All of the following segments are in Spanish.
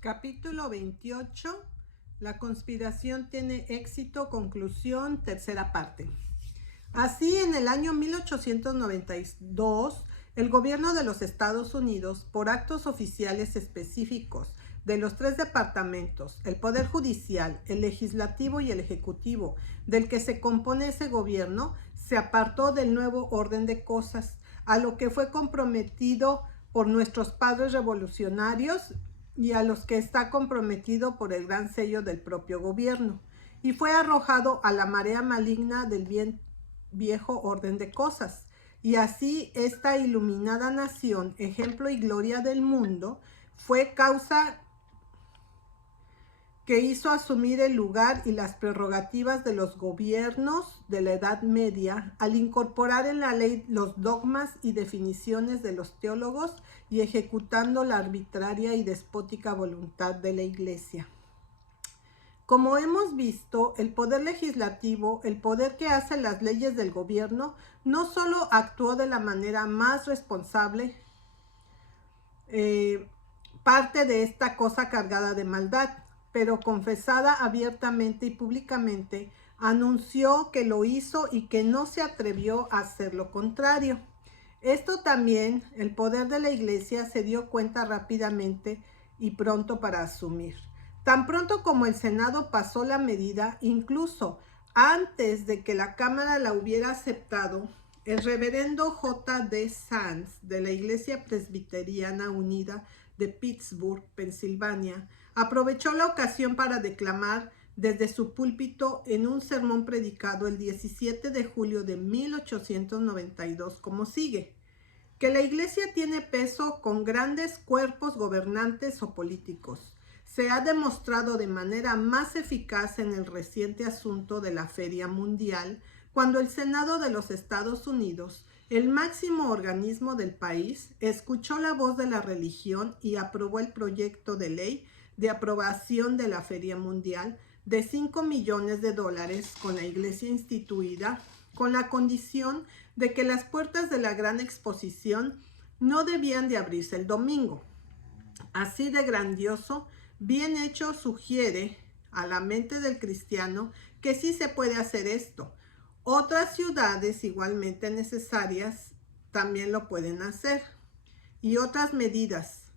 Capítulo 28. La conspiración tiene éxito, conclusión, tercera parte. Así, en el año 1892, el gobierno de los Estados Unidos, por actos oficiales específicos de los tres departamentos, el Poder Judicial, el Legislativo y el Ejecutivo, del que se compone ese gobierno, se apartó del nuevo orden de cosas, a lo que fue comprometido por nuestros padres revolucionarios y a los que está comprometido por el gran sello del propio gobierno, y fue arrojado a la marea maligna del bien viejo orden de cosas. Y así esta iluminada nación, ejemplo y gloria del mundo, fue causa que hizo asumir el lugar y las prerrogativas de los gobiernos de la Edad Media al incorporar en la ley los dogmas y definiciones de los teólogos y ejecutando la arbitraria y despótica voluntad de la Iglesia. Como hemos visto, el poder legislativo, el poder que hace las leyes del gobierno, no solo actuó de la manera más responsable, parte de esta cosa cargada de maldad, pero confesada abiertamente y públicamente, anunció que lo hizo y que no se atrevió a hacer lo contrario. Esto también el poder de la Iglesia se dio cuenta rápidamente y pronto para asumir. Tan pronto como el Senado pasó la medida, incluso antes de que la Cámara la hubiera aceptado, el reverendo J.D. Sands de la Iglesia Presbiteriana Unida de Pittsburgh, Pensilvania, aprovechó la ocasión para declamar desde su púlpito en un sermón predicado el 17 de julio de 1892 como sigue: que la Iglesia tiene peso con grandes cuerpos gobernantes o políticos. Se ha demostrado de manera más eficaz en el reciente asunto de la Feria Mundial, cuando el Senado de los Estados Unidos, el máximo organismo del país, escuchó la voz de la religión y aprobó el proyecto de ley de aprobación de la Feria Mundial de $5 millones con la Iglesia instituida, con la condición de que las puertas de la gran exposición no debían de abrirse el domingo. Así de grandioso, bien hecho sugiere a la mente del cristiano que sí se puede hacer esto. Otras ciudades igualmente necesarias también lo pueden hacer, y otras medidas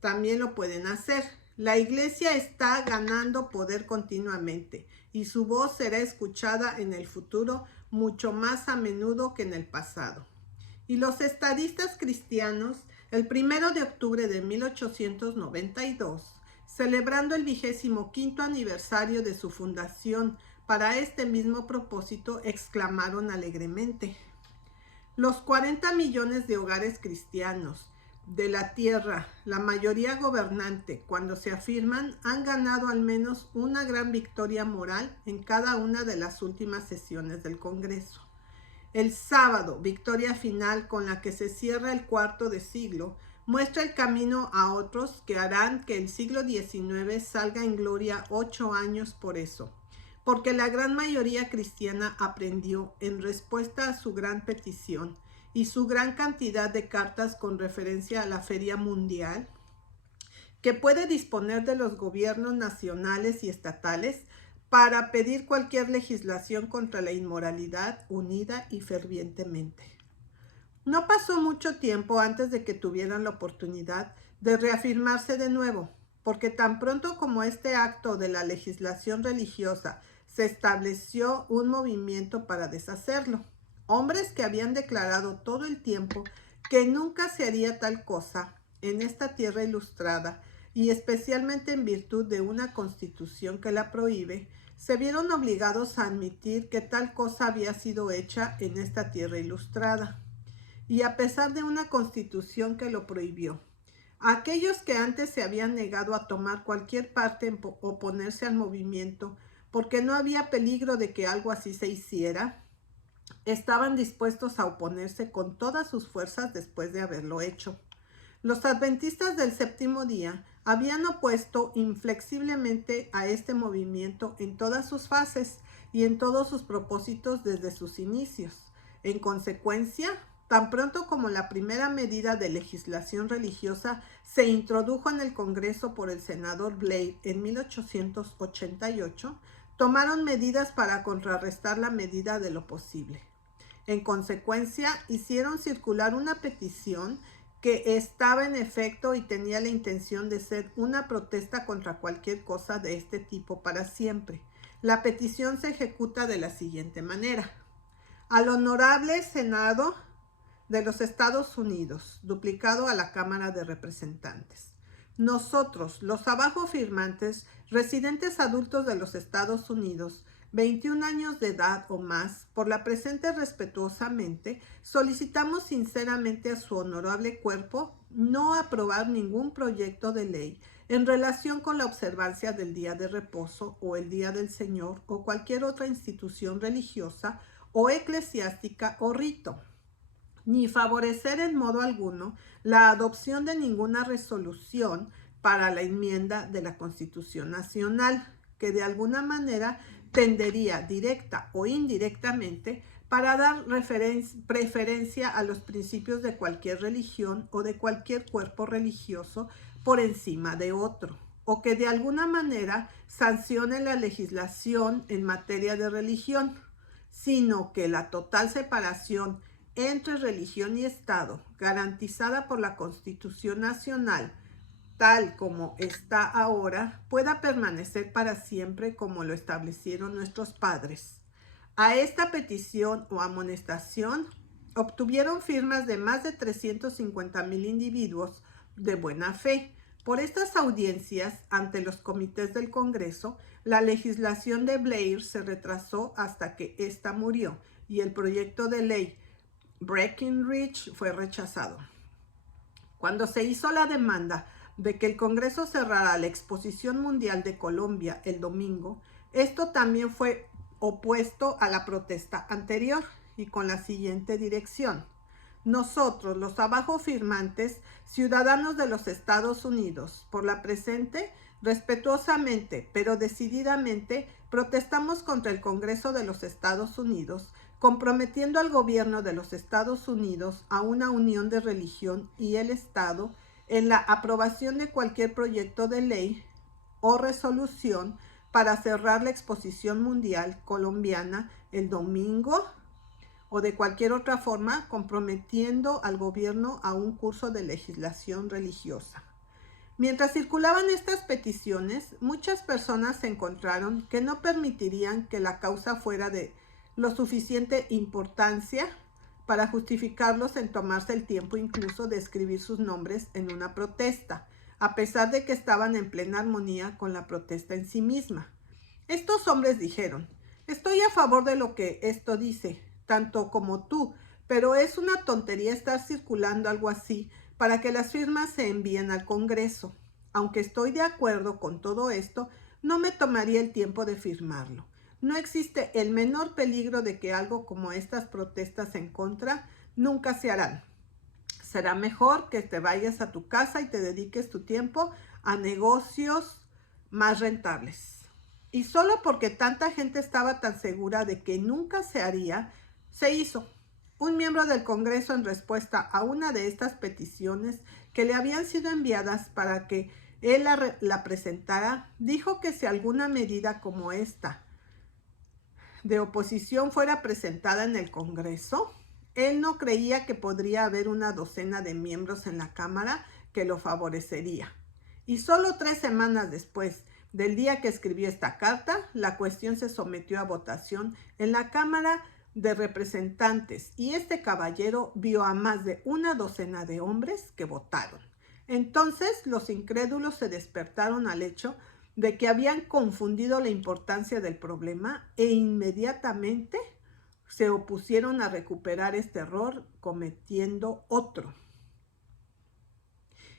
también lo pueden hacer. La Iglesia está ganando poder continuamente y su voz será escuchada en el futuro mucho más a menudo que en el pasado. Y los estadistas cristianos, el 1 de octubre de 1892, celebrando el 25º aniversario de su fundación, para este mismo propósito, exclamaron alegremente: los 40 millones de hogares cristianos de la tierra, la mayoría gobernante, cuando se afirman, han ganado al menos una gran victoria moral en cada una de las últimas sesiones del Congreso. El sábado, victoria final con la que se cierra el cuarto de siglo, muestra el camino a otros que harán que el siglo XIX salga en gloria 8 años por eso, porque la gran mayoría cristiana aprendió, en respuesta a su gran petición y su gran cantidad de cartas con referencia a la Feria Mundial, que puede disponer de los gobiernos nacionales y estatales para pedir cualquier legislación contra la inmoralidad unida y fervientemente. No pasó mucho tiempo antes de que tuvieran la oportunidad de reafirmarse de nuevo, porque tan pronto como este acto de la legislación religiosa se estableció un movimiento para deshacerlo. Hombres que habían declarado todo el tiempo que nunca se haría tal cosa en esta tierra ilustrada, y especialmente en virtud de una constitución que la prohíbe, se vieron obligados a admitir que tal cosa había sido hecha en esta tierra ilustrada, y a pesar de una constitución que lo prohibió. Aquellos que antes se habían negado a tomar cualquier parte en oponerse al movimiento, porque no había peligro de que algo así se hiciera, estaban dispuestos a oponerse con todas sus fuerzas después de haberlo hecho. Los adventistas del séptimo día habían opuesto inflexiblemente a este movimiento en todas sus fases y en todos sus propósitos desde sus inicios. En consecuencia, Tan pronto como la primera medida de legislación religiosa se introdujo en el Congreso por el senador Blade en 1888, tomaron medidas para contrarrestar la medida de lo posible. En consecuencia, hicieron circular una petición que estaba en efecto y tenía la intención de ser una protesta contra cualquier cosa de este tipo para siempre. La petición se ejecuta de la siguiente manera. Al Honorable Senado de los Estados Unidos, duplicado a la Cámara de Representantes. Nosotros, los abajo firmantes, residentes adultos de los Estados Unidos, 21 años de edad o más, por la presente respetuosamente, solicitamos sinceramente a su honorable cuerpo no aprobar ningún proyecto de ley en relación con la observancia del día de reposo o el día del Señor o cualquier otra institución religiosa o eclesiástica o rito, ni favorecer en modo alguno la adopción de ninguna resolución para la enmienda de la Constitución Nacional, que de alguna manera tendería directa o indirectamente para dar preferencia a los principios de cualquier religión o de cualquier cuerpo religioso por encima de otro, o que de alguna manera sancione la legislación en materia de religión, sino que la total separación entre religión y Estado, garantizada por la Constitución Nacional, tal como está ahora, pueda permanecer para siempre como lo establecieron nuestros padres. A esta petición o amonestación obtuvieron firmas de más de 350,000 individuos de buena fe. Por estas audiencias ante los comités del Congreso, la legislación de Blair se retrasó hasta que ésta murió y el proyecto de ley Breckinridge fue rechazado. Cuando se hizo la demanda de que el Congreso cerrara la Exposición Mundial de Colombia el domingo, esto también fue opuesto a la protesta anterior y con la siguiente dirección. Nosotros, los abajo firmantes, ciudadanos de los Estados Unidos, por la presente, respetuosamente, pero decididamente, protestamos contra el Congreso de los Estados Unidos, comprometiendo al gobierno de los Estados Unidos a una unión de religión y el Estado en la aprobación de cualquier proyecto de ley o resolución para cerrar la Exposición Mundial Colombiana el domingo o de cualquier otra forma comprometiendo al gobierno a un curso de legislación religiosa. Mientras circulaban estas peticiones, muchas personas se encontraron que no permitirían que la causa fuera de lo suficiente importancia para justificarlos en tomarse el tiempo incluso de escribir sus nombres en una protesta, a pesar de que estaban en plena armonía con la protesta en sí misma. Estos hombres dijeron: estoy a favor de lo que esto dice, tanto como tú, pero es una tontería estar circulando algo así para que las firmas se envíen al Congreso. Aunque estoy de acuerdo con todo esto, no me tomaría el tiempo de firmarlo. No existe el menor peligro de que algo como estas protestas en contra nunca se harán. Será mejor que te vayas a tu casa y te dediques tu tiempo a negocios más rentables. Y solo porque tanta gente estaba tan segura de que nunca se haría, se hizo. Un miembro del Congreso, en respuesta a una de estas peticiones que le habían sido enviadas para que él la presentara, dijo que si alguna medida como esta de oposición fuera presentada en el Congreso, él no creía que podría haber una docena de miembros en la Cámara que lo favorecería. Y solo 3 semanas después del día que escribió esta carta, la cuestión se sometió a votación en la Cámara de Representantes y este caballero vio a más de una docena de hombres que votaron. Entonces los incrédulos se despertaron al hecho de que habían confundido la importancia del problema e inmediatamente se opusieron a recuperar este error cometiendo otro.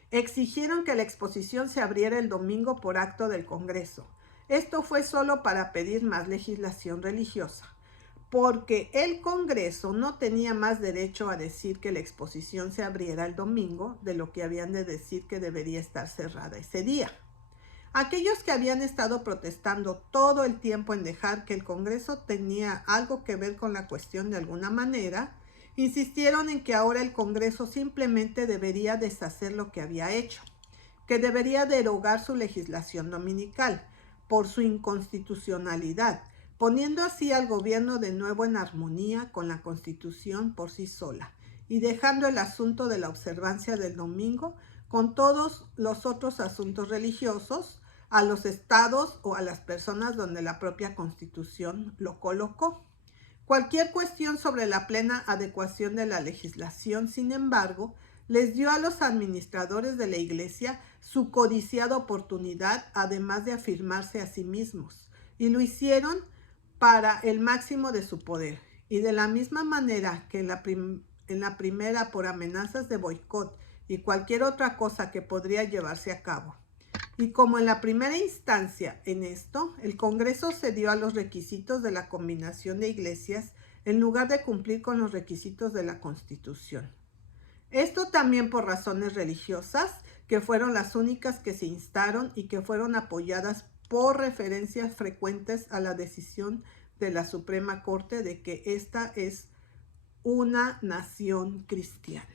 Exigieron que la exposición se abriera el domingo por acto del Congreso. Esto fue solo para pedir más legislación religiosa, porque el Congreso no tenía más derecho a decir que la exposición se abriera el domingo de lo que habían de decir que debería estar cerrada ese día. Aquellos que habían estado protestando todo el tiempo en dejar que el Congreso tenía algo que ver con la cuestión de alguna manera, Insistieron en que ahora el Congreso simplemente debería deshacer lo que había hecho, que debería derogar su legislación dominical por su inconstitucionalidad, poniendo así al gobierno de nuevo en armonía con la Constitución por sí sola y dejando el asunto de la observancia del domingo con todos los otros asuntos religiosos a los estados o a las personas donde la propia Constitución lo colocó. Cualquier cuestión sobre la plena adecuación de la legislación, sin embargo, les dio a los administradores de la Iglesia su codiciada oportunidad, además de afirmarse a sí mismos, y lo hicieron para el máximo de su poder. Y de la misma manera que en la primera por amenazas de boicot y cualquier otra cosa que podría llevarse a cabo. Y como en la primera instancia en esto, el Congreso cedió a los requisitos de la combinación de iglesias en lugar de cumplir con los requisitos de la Constitución. Esto también por razones religiosas, que fueron las únicas que se instaron y que fueron apoyadas por referencias frecuentes a la decisión de la Suprema Corte de que esta es una nación cristiana.